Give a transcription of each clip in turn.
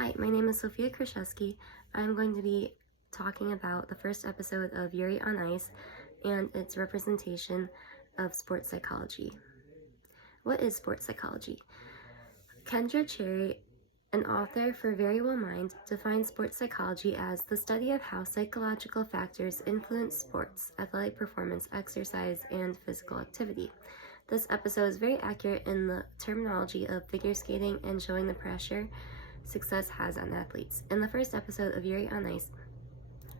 Hi, my name is Sophia Kraszewski. I'm going to be talking about the first episode of Yuri on Ice and its representation of sports psychology. What is sports psychology? Kendra Cherry, an author for Verywell Mind, defines sports psychology as the study of how psychological factors influence sports, athletic performance, exercise, and physical activity. This episode is very accurate in the terminology of figure skating and showing the pressure success has on athletes. In the first episode of Yuri on Ice,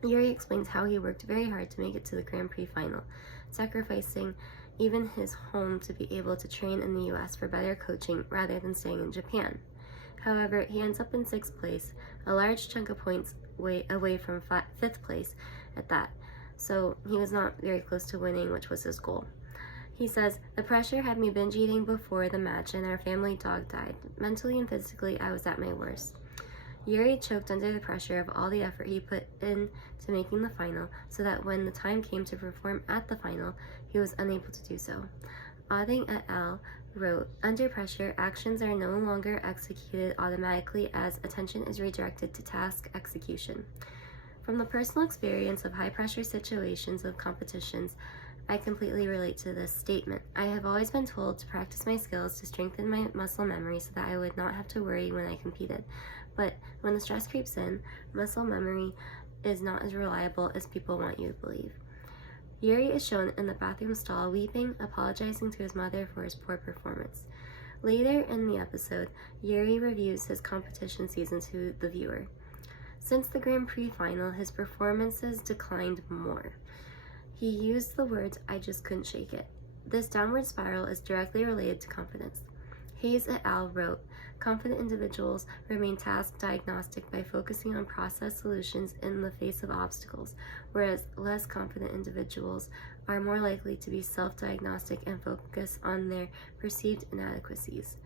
Yuri explains how he worked very hard to make it to the Grand Prix final, sacrificing even his home to be able to train in the US for better coaching rather than staying in Japan. However, he ends up in 6th place, a large chunk of points away from 5th place at that, so he was not very close to winning, which was his goal. He says, "The pressure had me binge eating before the match and our family dog died. Mentally and physically, I was at my worst." Yuri choked under the pressure of all the effort he put into making the final, so that when the time came to perform at the final, he was unable to do so. Odding et al. Wrote, "Under pressure, actions are no longer executed automatically as attention is redirected to task execution." From the personal experience of high-pressure situations of competitions, I completely relate to this statement. I have always been told to practice my skills to strengthen my muscle memory so that I would not have to worry when I competed. But when the stress creeps in, muscle memory is not as reliable as people want you to believe. Yuri is shown in the bathroom stall weeping, apologizing to his mother for his poor performance. Later in the episode, Yuri reviews his competition season to the viewer. Since the Grand Prix final, his performances declined more. He used the words, "I just couldn't shake it." This downward spiral is directly related to confidence. Hayes et al. Wrote, "Confident individuals remain task diagnostic by focusing on process solutions in the face of obstacles, whereas less confident individuals are more likely to be self-diagnostic and focus on their perceived inadequacies."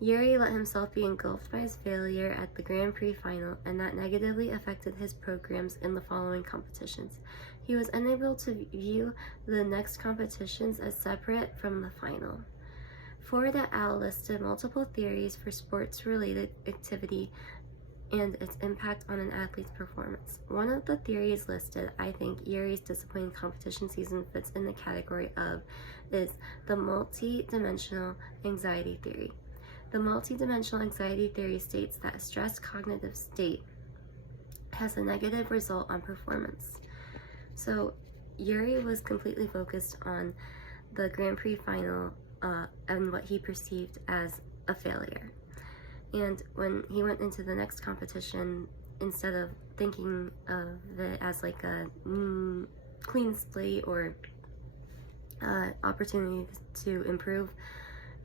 Yuri let himself be engulfed by his failure at the Grand Prix final, and that negatively affected his programs in the following competitions. He was unable to view the next competitions as separate from the final. Ford et al. Listed multiple theories for sports-related activity and its impact on an athlete's performance. One of the theories listed, I think Yuri's disappointing competition season fits in the category of, is the multi-dimensional anxiety theory. The multi-dimensional anxiety theory states that a stressed cognitive state has a negative result on performance. So Yuri was completely focused on the Grand Prix final and what he perceived as a failure. And when he went into the next competition, instead of thinking of it as like a clean slate or opportunity to improve,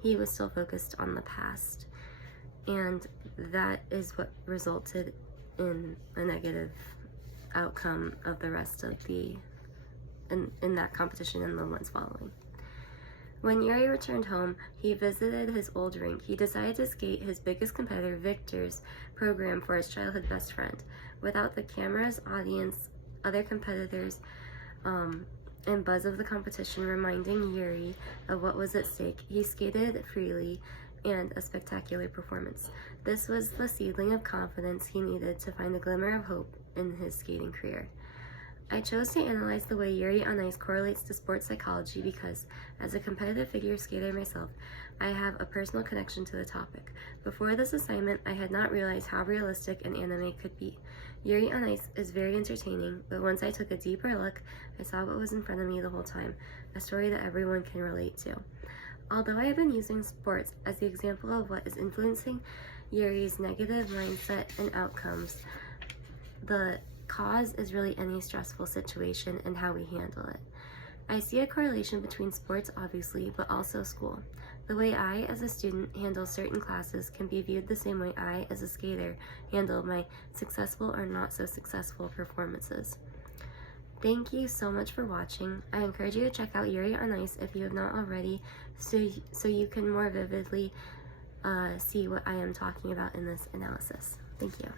he was still focused on the past. And that is what resulted in a negative outcome of the rest of in that competition and the ones following. When Yuri returned home, he visited his old rink. He decided to skate his biggest competitor, Victor's program, for his childhood best friend. Without the cameras, audience, other competitors, and buzz of the competition reminding Yuri of what was at stake, he skated freely and a spectacular performance. This was the seedling of confidence he needed to find a glimmer of hope in his skating career. I chose to analyze the way Yuri on Ice correlates to sports psychology because, as a competitive figure skater myself, I have a personal connection to the topic. Before this assignment, I had not realized how realistic an anime could be. Yuri on Ice is very entertaining, but once I took a deeper look, I saw what was in front of me the whole time, a story that everyone can relate to. Although I have been using sports as the example of what is influencing Yuri's negative mindset and outcomes, the cause is really any stressful situation and how we handle it. I see a correlation between sports, obviously, but also school. The way I, as a student, handle certain classes can be viewed the same way I, as a skater, handle my successful or not so successful performances. Thank you so much for watching. I encourage you to check out Yuri on Ice if you have not already, so you can more vividly see what I am talking about in this analysis. Thank you.